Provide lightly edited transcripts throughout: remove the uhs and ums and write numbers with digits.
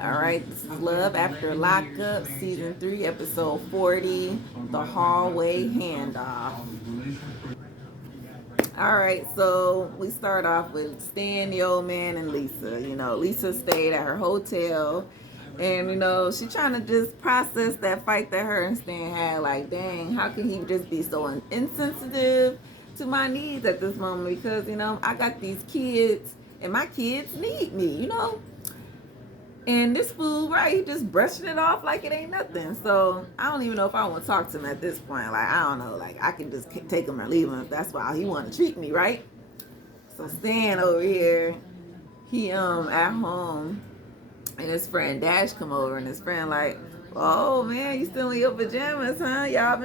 All right, this is Love After Lockup, Season 3, Episode 40, The Hallway Handoff. All right, so we start off with Stan, the old man, and Lisa. Lisa stayed at her hotel, and she trying to just process that fight that her and Stan had. Like, dang, how can he just be so insensitive to my needs at this moment? Because I got these kids, and my kids need me. And this fool, right, he just brushing it off like it ain't nothing. So I don't even know if I want to talk to him at this point. Like, I don't know. Like, I can just take him or leave him if that's how he want to treat me, right? So Stan over here, he at home, and his friend Dash come over, and his friend like, oh man, you still in your pajamas, huh? Y'all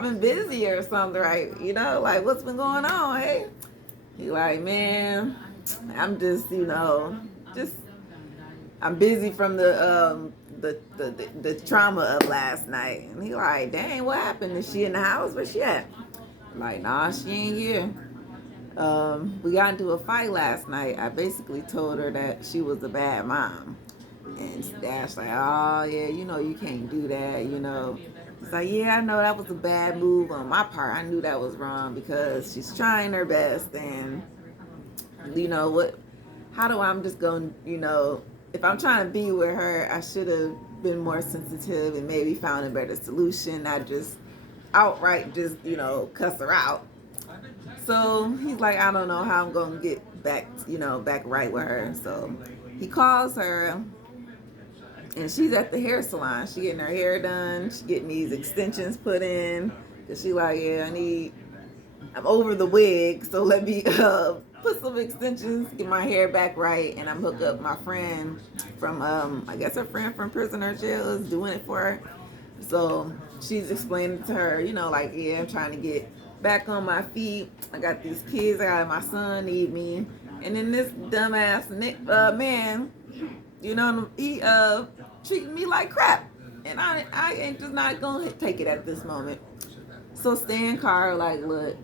been busy or something, right? Like, what's been going on, hey? He like, man, I'm just, just I'm busy from the trauma of last night. And he like, dang, what happened? Is she in the house? Where she at? I'm like, nah, she ain't here. We got into a fight last night. I basically told her that she was a bad mom. And Dash like, oh yeah, you can't do that, It's like, yeah, I know that was a bad move on my part. I knew that was wrong because she's trying her best, and what, how do I'm just going, if I'm trying to be with her, I should have been more sensitive and maybe found a better solution, not just outright just, cuss her out. So he's like, I don't know how I'm going to get back, back right with her. So he calls her, and she's at the hair salon. She getting her hair done. She getting these extensions put in. Cause she like, yeah, I'm over the wig, so let me put some extensions, get my hair back right, and I'm hook up my friend from I guess her friend from prison or jail is doing it for her. So she's explaining to her, like, yeah, I'm trying to get back on my feet. I got these kids. I got my son need me, and then this dumbass man, he treating me like crap, and I ain't just not gonna take it at this moment. So Stan Carr like, look,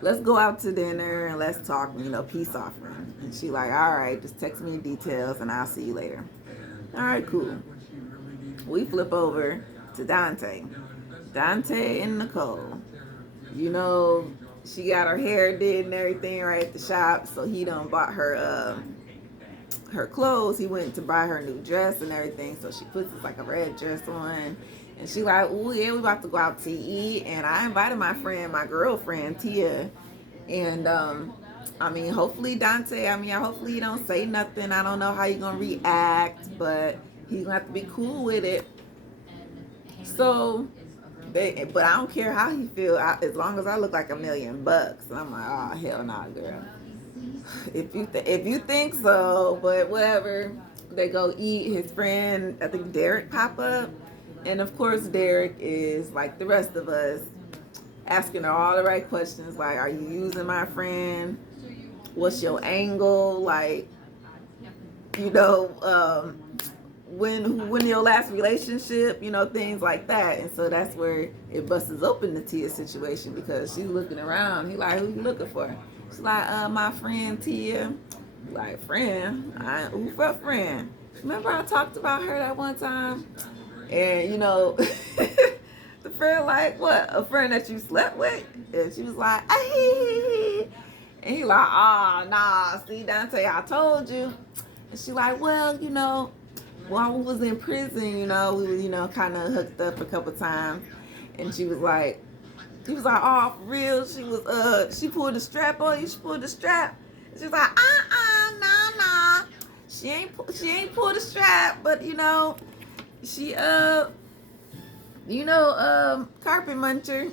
let's go out to dinner and let's talk, peace offering. And she like, all right, just text me the details and I'll see you later. All right, cool. We flip over to Dante. Dante and Nicole. She got her hair did and everything right at the shop, so he done bought her her clothes. He went to buy her new dress and everything, so she puts this like a red dress on. And she like, oh yeah, we about to go out to eat. And I invited my girlfriend, Tia. And hopefully Dante, hopefully he don't say nothing. I don't know how you gonna react, but he's gonna have to be cool with it. So, but I don't care how he feel, as long as I look like $1 million. And I'm like, oh hell nah, girl. If you think so, but whatever. They go eat. His friend, I think Derek, pop up. And of course, Derek is like the rest of us, asking her all the right questions. Like, are you using my friend? What's your angle? Like, when your last relationship? Things like that. And so that's where it busts open the Tia situation, because she's looking around. He like, who you looking for? She's like, my friend Tia. Like, friend? Who for friend? Remember I talked about her that one time? And the friend like, what? A friend that you slept with? And she was like, hey. And he like, oh nah, see Dante, I told you. And she like, well, while we was in prison, we was, kind of hooked up a couple times. And he was like, oh, for real? She pulled the strap on you. She pulled the strap. And she was like, nah. She ain't pulled the strap, but she carpet muncher.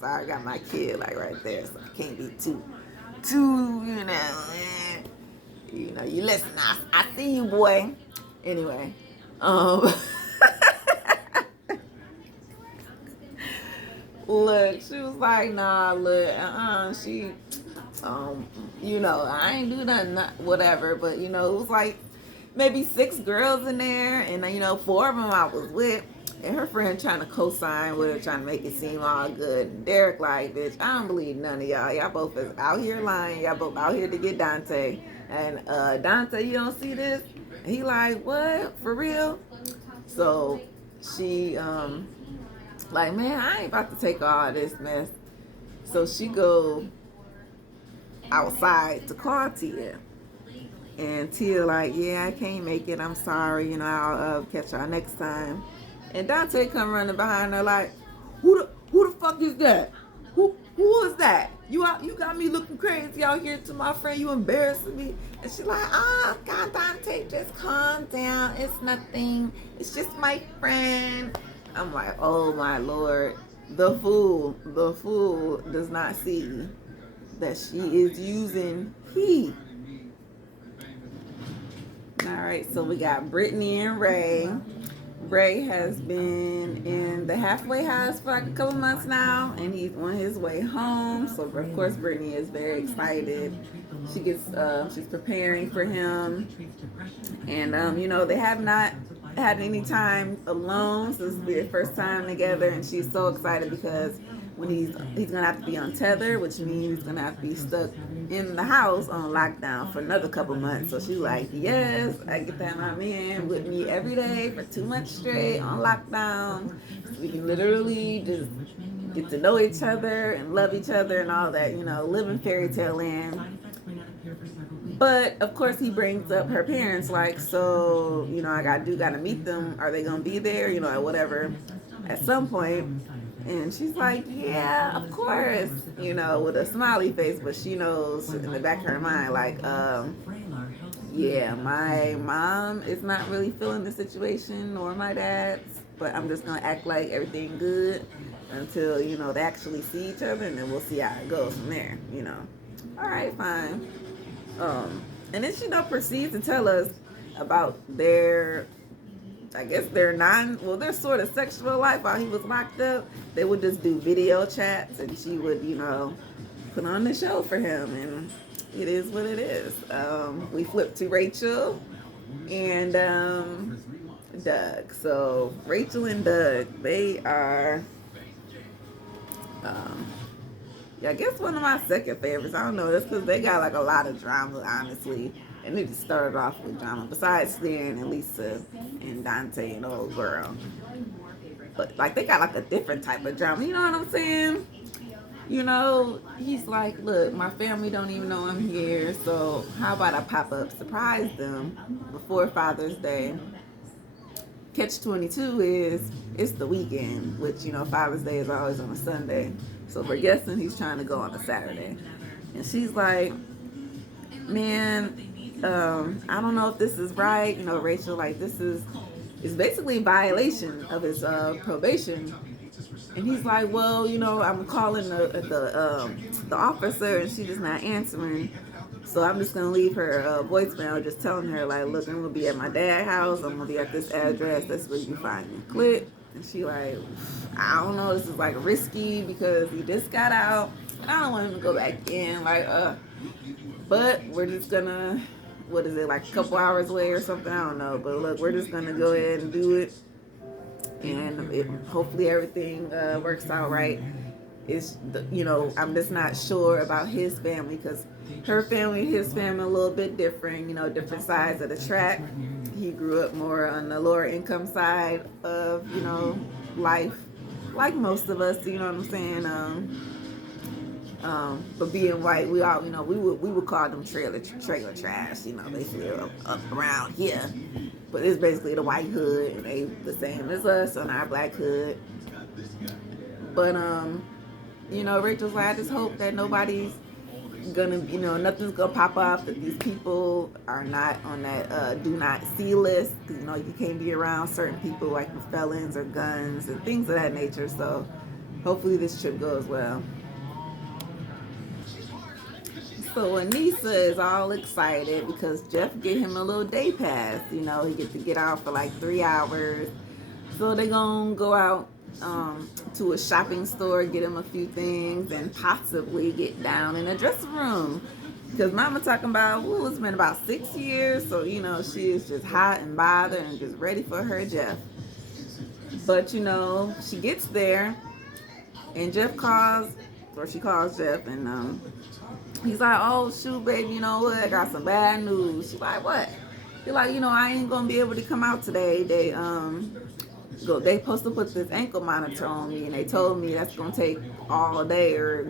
Sorry, I got my kid like right there, so I can't be too, you listen. I see you, boy. Anyway, look, she was like, nah, look, she, I ain't do nothing, whatever, but it was like maybe 6 girls in there, and 4 of them I was with, and her friend trying to co-sign with her, trying to make it seem all good. And Derek like, bitch, I don't believe none of y'all. Y'all both is out here lying. Y'all both out here to get Dante. And Dante, you don't see this? And he like, what? For real? So she like, man, I ain't about to take all this mess. So she go outside to call Tia. And Tia like, yeah, I can't make it. I'm sorry. You know, I'll catch y'all next time. And Dante come running behind her like, who the fuck is that? Who is that? You got me looking crazy out here to my friend. You embarrassing me. And she like, God, Dante, just calm down. It's nothing. It's just my friend. I'm like, oh my Lord. The fool does not see that she is using he. All right, so we got Brittany and Ray. Ray has been in the halfway house for like a couple months now, and he's on his way home. So of course, Brittany is very excited. She's preparing for him, and you know, they have not had any time alone since their first time together, and she's so excited because when he's gonna have to be untethered, which means he's gonna have to be stuck in the house on lockdown for another couple months. So she's like, yes, I get to have my man with me every day for 2 months straight on lockdown. So we can literally just get to know each other and love each other and all that, you know, live in fairy tale land. But of course he brings up her parents, like, so, you know, I gotta meet them. Are they gonna be there? You know, whatever, at some point. And she's like, yeah, of course, you know, with a smiley face, but she knows in the back of her mind, like, yeah, my mom is not really feeling the situation, nor my dad's, but I'm just gonna act like everything good until, you know, they actually see each other, and then we'll see how it goes from there, you know. All right, fine. And then she, you know, proceeds to tell us about their sort of sexual life while he was locked up. They would just do video chats, and she would, you know, put on the show for him, and it is what it is. We flip to Rachel and Doug. So Rachel and Doug, they are, I guess one of my second favorites. I don't know, that's because they got like a lot of drama, honestly. And they just started off with drama, besides Stan and Lisa and Dante and old girl. But like they got like a different type of drama, you know what I'm saying? You know, he's like, look, my family don't even know I'm here, so how about I pop up, surprise them before Father's Day. Catch-22 is, it's the weekend, which, you know, Father's Day is always on a Sunday. So we're guessing he's trying to go on a Saturday. And she's like, man, I don't know if this is right. You know, Rachel, like, this is basically a violation of his probation. And he's like, well, you know, I'm calling the officer, and she's just not answering. So I'm just gonna leave her a voicemail, just telling her, like, look, I'm gonna be at my dad's house. I'm gonna be at this address. That's where you can find me. Click. And she like, I don't know. This is like risky because he just got out. I don't want him to go back in. Like, but we're just gonna, what is it, like a couple hours away or something? I don't know. But look, we're just gonna go ahead and do it, and hopefully everything works out right. It's, you know, I'm just not sure about his family, because her family, his family, a little bit different, you know, different sides of the track. He grew up more on the lower income side of, you know, life, like most of us, you know what I'm saying? But being white, we all, you know, we would call them trailer trash, you know, basically up around here. But it's basically the white hood, and they the same as us on our black hood. But you know, Rachel's like, I just hope that nobody's gonna, you know, nothing's gonna pop off, that these people are not on that do not see list, because, you know, you can't be around certain people like with felons or guns and things of that nature. So hopefully this trip goes well. So Anissa is all excited because Jeff gave him a little day pass. You know, he gets to get out for like 3 hours. So they're gonna go out to a shopping store, get him a few things, and possibly get down in a dressing room. Because Mama talking about, it's been about 6 years, so, you know, she is just hot and bothered and just ready for her Jeff. But, you know, she gets there, and she calls Jeff, and He's like, oh shoot, baby, you know what? I got some bad news. She's like, what? He's like, I ain't gonna be able to come out today. They supposed to put this ankle monitor on me, and they told me that's gonna take all day, or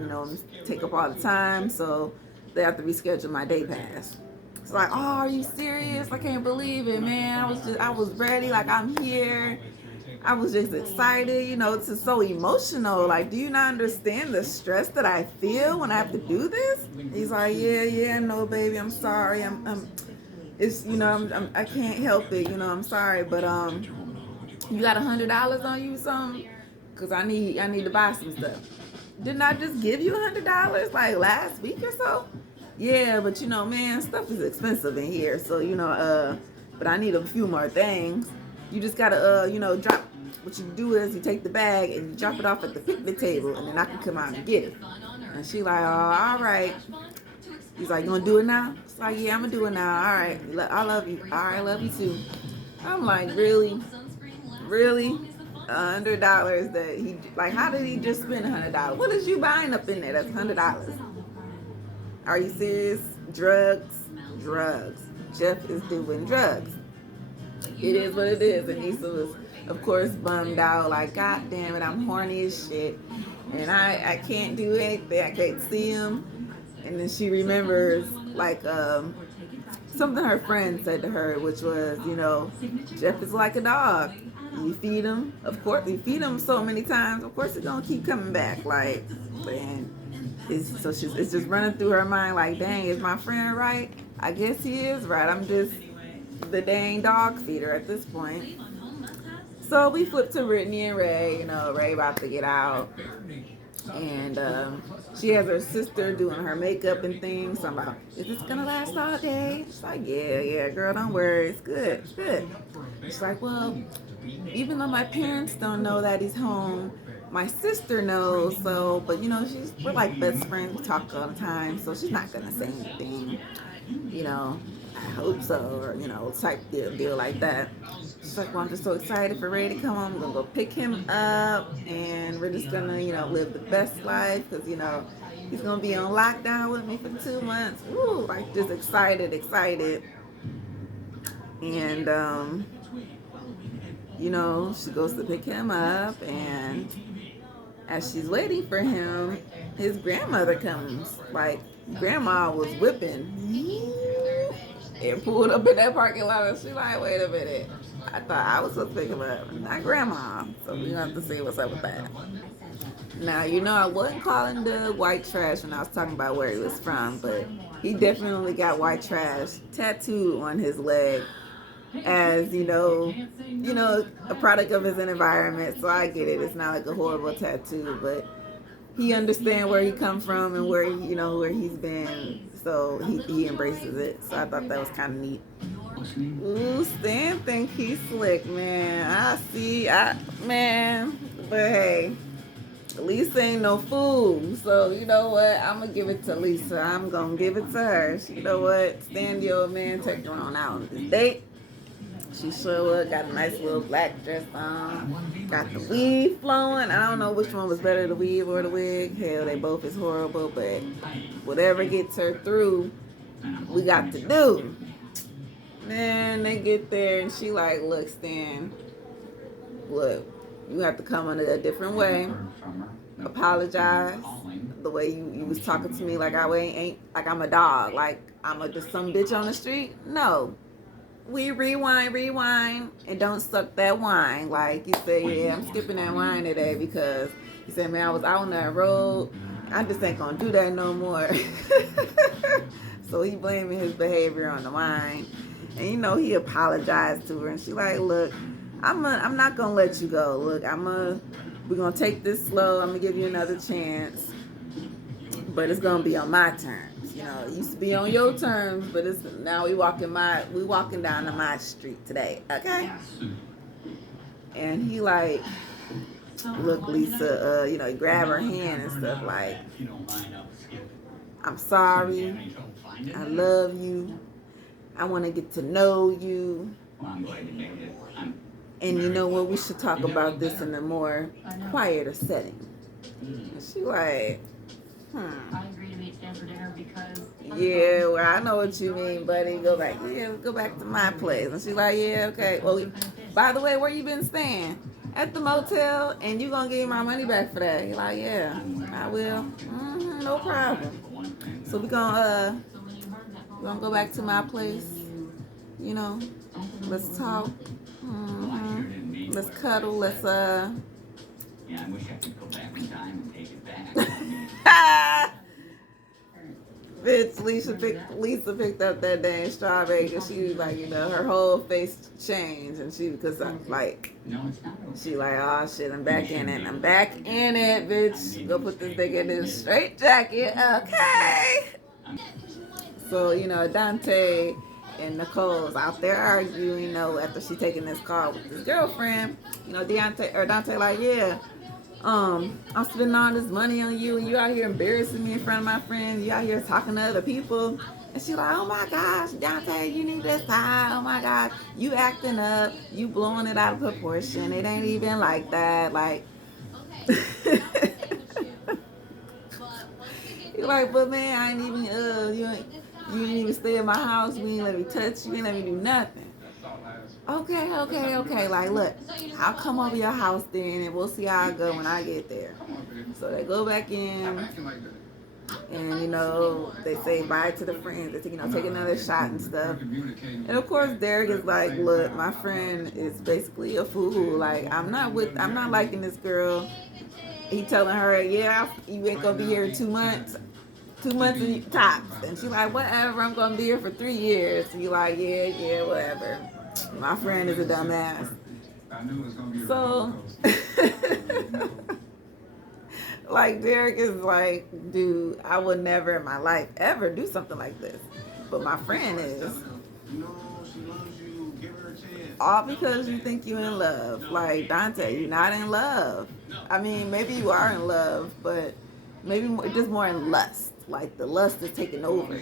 take up all the time. So they have to reschedule my day pass. It's like, oh, are you serious? I can't believe it, man. I was ready. Like, I'm here. I was just excited, it's just so emotional. Like, do you not understand the stress that I feel when I have to do this? He's like, yeah, no, baby, I'm sorry. It's, I can't help it. I'm sorry, but you got $100 on you, something? Cause I need to buy some stuff. Didn't I just give you $100 like last week or so? Yeah, but man, stuff is expensive in here. So but I need a few more things. You just gotta drop. What you do is you take the bag and you drop it off at the picnic table, and then I can come out and get it. And she like, oh, all right. He's like, you gonna do it now? It's like, yeah, I'm gonna do it now. All right, I love you. All right, I love you too. I'm like, really, $100 that he like? How did he just spend $100? What is you buying up in there? That's $100. Are you serious? Drugs. Jeff is doing drugs. It is what it is. And Issa was, of course, bummed out. Like, God damn it, I'm horny as shit, and I can't do anything. I can't see him. And then she remembers like something her friend said to her, which was, Jeff is like a dog. You feed him, of course. You feed him so many times, of course, it's gonna keep coming back. Like, man, it's just running through her mind. Like, dang, is my friend right? I guess he is right. I'm just the dang dog feeder at this point. So we flip to Brittany and Ray. Ray about to get out, and she has her sister doing her makeup and things. So I'm like, is this gonna last all day? She's like, yeah, girl, don't worry, it's good. She's like, well, even though my parents don't know that he's home, my sister knows. So, but we're like best friends. We talk all the time, so she's not gonna say anything. I hope so, or type deal like that. She's like, well, I'm just so excited for Ray to come home. I'm gonna go pick him up, and we're just gonna live the best life, because he's gonna be on lockdown with me for 2 months. Ooh, like, just excited. And she goes to pick him up, and as she's waiting for him, his grandmother comes. Like, grandma was whipping and pulled up in that parking lot, and she's like, wait a minute, I thought I was supposed to pick him up, not grandma. So we have to see what's up with that. Now, I wasn't calling the white trash when I was talking about where he was from, but he definitely got white trash tattooed on his leg, as a product of his environment. So I get it. It's not like a horrible tattoo, but he understands where he come from and where where he's been. So he embraces it. So I thought that was kind of neat. Ooh, Stan think he's slick, man. But hey, Lisa ain't no fool. So you know what? I'm gonna give it to Lisa. I'm gonna give it to her. You know what? Stan, the old man, take her on out on this date. She sure got a nice little black dress on. Got the weave flowing. I don't know which one was better, the weave or the wig. Hell, they both is horrible, but whatever gets her through, we got to do. Man, they get there and she like, look, Stan, look, you have to come in a different way. Apologize. The way you was talking to me like I ain't like I'm a dog, like I'm just some bitch on the street. No. We rewind, and don't suck that wine. Like you say, yeah, I'm skipping that wine today because you said, man, I was out on that road. I just ain't gonna do that no more. So he blaming his behavior on the wine, and he apologized to her, and she like, look, I'm not gonna let you go. Look, we're gonna take this slow. I'm gonna give you another chance, but it's gonna be on my terms. It used to be on your terms, but now we walking down to my street today, okay? And he like, look, Lisa, he grab her hand and stuff like, I'm sorry, I love you, I want to get to know you, and you know what, we should talk about this in a more quieter setting. And she like, Yeah, well, I know what you mean, buddy. Go back. Yeah, go back to my place. And she's like, yeah, okay. Well, by the way, where you been staying? At the motel, and you gonna give me my money back for that? He's like, yeah, I will. No problem. So we gonna go back to my place. You know, let's talk. Let's cuddle. Let's Yeah, I wish I could go back in time and take it back. Bitch, Lisa picked up that dang strawberry because she was like, her whole face changed, and because I'm like, she like, oh shit, I'm back in it, bitch. Go put this nigga in this straight jacket, okay? So Dante and Nicole's out there arguing, after she taking this car with his girlfriend. Dante like, yeah. I'm spending all this money on you, and you out here embarrassing me in front of my friends. You out here talking to other people. And she like, oh my gosh, Dante, you need to stop. Oh my God, you acting up. You blowing it out of proportion. It ain't even like that. Like, you're like, but man, I ain't even, you didn't even stay in my house. You ain't let me touch you. You ain't let me do nothing. Okay. Like, look, I'll come over your house then, and we'll see how I go when I get there. So they go back in, and they say bye to the friends. They take another shot and stuff. And of course, Derek is like, look, my friend is basically a fool. Like, I'm not liking this girl. He telling her, yeah, you ain't gonna be here in 2 months. 2 months and tops. And she's like, whatever, I'm gonna be here for 3 years. And you like, yeah, whatever. My friend is a dumbass. So, like, Derek is like, dude, I would never in my life ever do something like this. But my friend is. All because you think you're in love. Like, Dante, you're not in love. I mean, maybe you are in love, but maybe just more in lust. Like, the lust is taking over.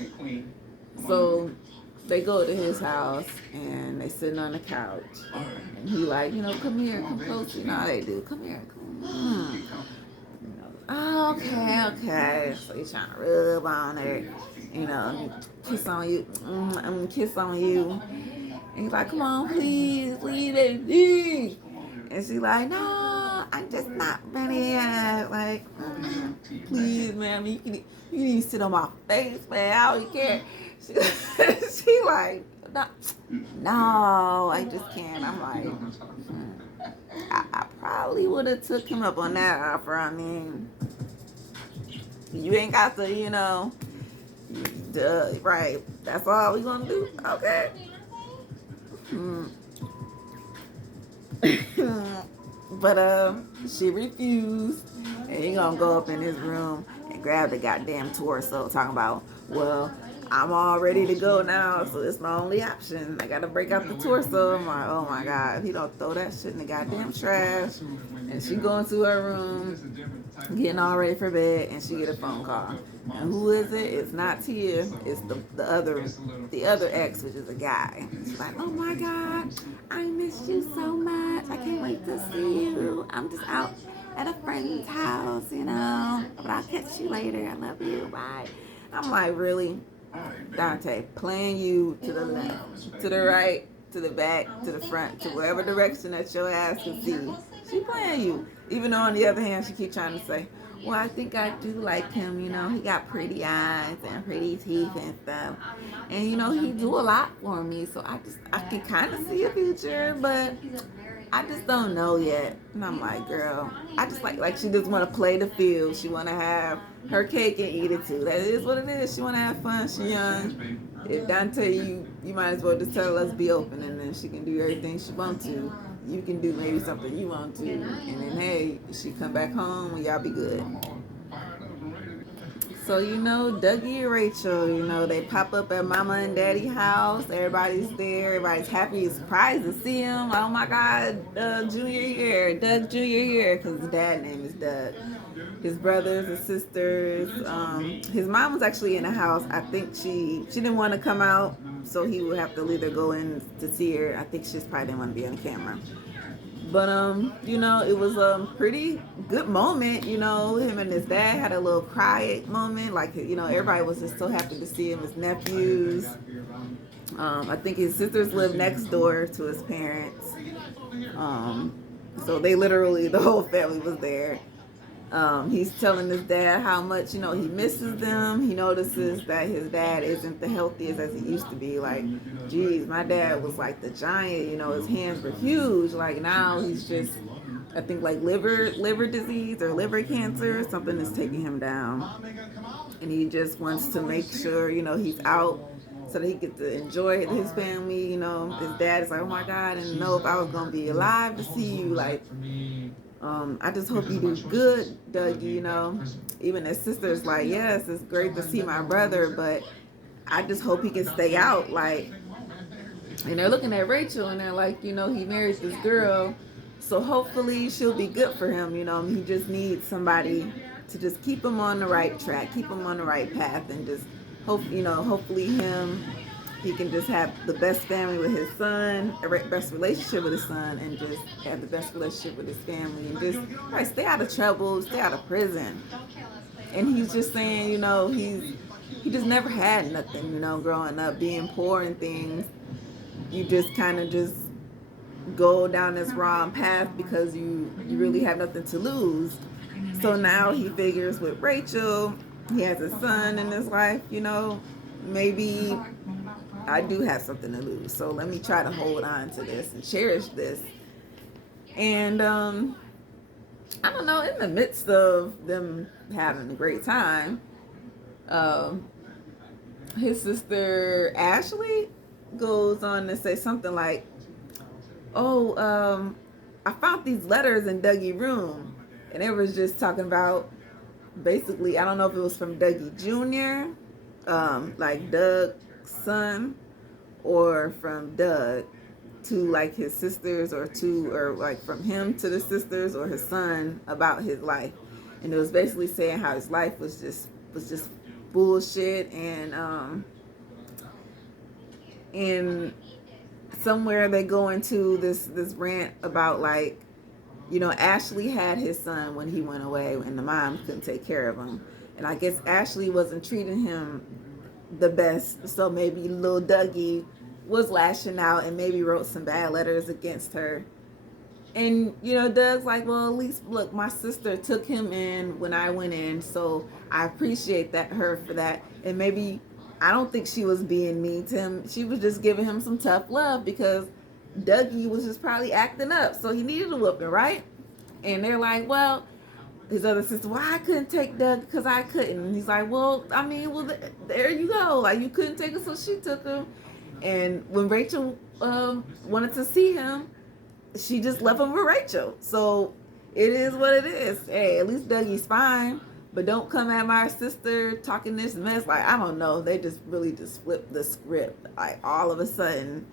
So they go to his house, and they sitting on the couch, and he like, come here, come close. You know how they do. Come here, come. Oh, okay. So he's trying to rub on her, kiss on you. I'm kiss on you. And he's like, come on, please, baby. And she's like, no, I'm just not ready yet. Like, please, man, you can even sit on my face, man. I don't care. She like, no, I just can't. I'm like, I probably would have took him up on that offer. I mean, you ain't got to, right. That's all we gonna do, okay? But she refused, and he gonna go up in his room and grab the goddamn torso, talking about, well, I'm all ready to go now, so it's my only option. I gotta break out the torso. I'm like, oh my God, he don't throw that shit in the goddamn trash. And she go into her room, getting all ready for bed, and she get a phone call. And who is it? It's not Tia. It's the other ex, which is a guy. She's like, oh my God, I miss you so much. I can't wait to see you. I'm just out at a friend's house, but I'll catch you later. I love you. Bye. I'm like, really? Dante, playing you to the left, to the right, to the back, to the front, to wherever direction that your ass can see. She playing you. Even though on the other hand, she keep trying to say, well, I think I do like him, he got pretty eyes and pretty teeth and stuff. And, he do a lot for me, so I can kind of see a future, but I just don't know yet. And I'm like, girl, I just like she just want to play the field. She want to have her cake and eat it too. That is what it is. She want to have fun. She young. If Dante, you might as well just tell her, let's be open, and then she can do everything she want to. You can do maybe something you want to, and then hey, she come back home and y'all be good. So Dougie and Rachel, they pop up at Mama and Daddy house. Everybody's there. Everybody's happy and surprised to see him. Oh my God, Doug Jr. here, because his dad's name is Doug. His brothers, his sisters. His mom was actually in the house. I think she didn't want to come out, so he would have to either go in to see her. I think she just probably didn't want to be on camera. But you know, it was a pretty good moment. You know, him and his dad had a little cry moment. Like, you know, everybody was just so happy to see him. His nephews. I think his sisters lived next door to his parents. Um, so they literally, the whole family was there. He's telling his dad how much, you know, he misses them. He notices that his dad isn't the healthiest as he used to be. Like, geez, my dad was like the giant, you know, his hands were huge. Like, now he's just, I think, like liver disease or liver cancer, something is taking him down. And he just wants to make sure, you know, he's out so that he gets to enjoy his family. You know, his dad is like, oh my God, I didn't know if I was going to be alive to see you. Like, I just hope you do good, Dougie, you know. Even his sister's like, yes, it's great to see my brother, but I just hope he can stay out. Like, and they're looking at Rachel and they're like, you know, he married this girl, so hopefully she'll be good for him, you know. He just needs somebody to just keep him on the right track, keep him on the right path, and just hope, you know, hopefully he can just have the best family with his son, the best relationship with his son, and just have the best relationship with his family, and just like stay out of trouble, stay out of prison. And he's just saying, you know, he just never had nothing, you know, growing up, being poor and things. You just kind of just go down this wrong path because you really have nothing to lose. So now he figures with Rachel, he has a son in his life, you know, maybe I do have something to lose. So let me try to hold on to this and cherish this. And I don't know, in the midst of them having a great time, his sister Ashley goes on to say something like, oh, I found these letters in Dougie's room. And it was just talking about, basically, I don't know if it was from Dougie Jr., like Doug's son, or from Doug to like his sisters, or like from him to the sisters or his son about his life. And it was basically saying how his life was just bullshit, and somewhere they go into this rant about, like, you know, Ashley had his son when he went away and the mom couldn't take care of him. And I guess Ashley wasn't treating him the best. So maybe little Dougie was lashing out and maybe wrote some bad letters against her. And, you know, Doug's like, well, at least, look, my sister took him in when I went in. So I appreciate her for that. And maybe, I don't think she was being mean to him. She was just giving him some tough love because Dougie was just probably acting up, so he needed a whooping, right? And they're like, well, his other sister, well, I couldn't take Doug because I couldn't. And he's like, well, I mean, well, there you go. Like, you couldn't take him, so she took him. And when Rachel wanted to see him, she just left him with Rachel. So it is what it is. Hey, at least Dougie's fine. But don't come at my sister talking this mess. Like, I don't know. They just really just flipped the script, like, all of a sudden.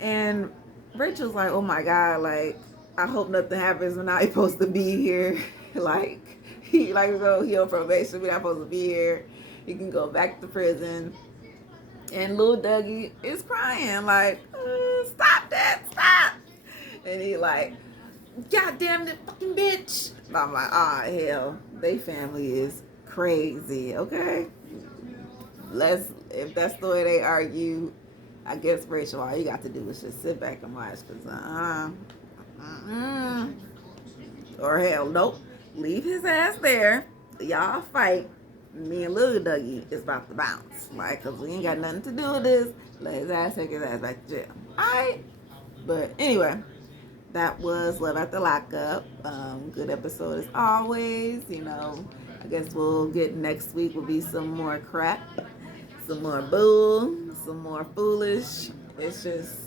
And Rachel's like, oh my God, like, I hope nothing happens when I'm supposed to be here. Like, he on probation, we're not supposed to be here. He can go back to prison. And little Dougie is crying, like, stop that, stop. And he like, God damn it, fucking bitch. And I'm like, hell, they family is crazy, okay? If that's the way they argue, I guess, Rachel, all you got to do is just sit back and watch, because or hell, nope, leave his ass there. Y'all fight. Me and little Dougie is about to bounce, like, because we ain't got nothing to do with this. Let his ass take his ass back to jail. Alright? But anyway, that was Love After Lockup. Good episode as always. You know, I guess we'll get next week will be some more crap, some more bull, some more foolish. It's just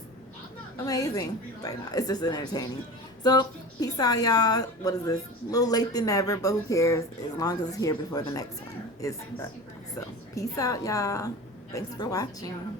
amazing. Right now, it's just entertaining. So, peace out, y'all. What is this? A little late than ever, but who cares? As long as it's here before the next one is up. So, peace out, y'all. Thanks for watching.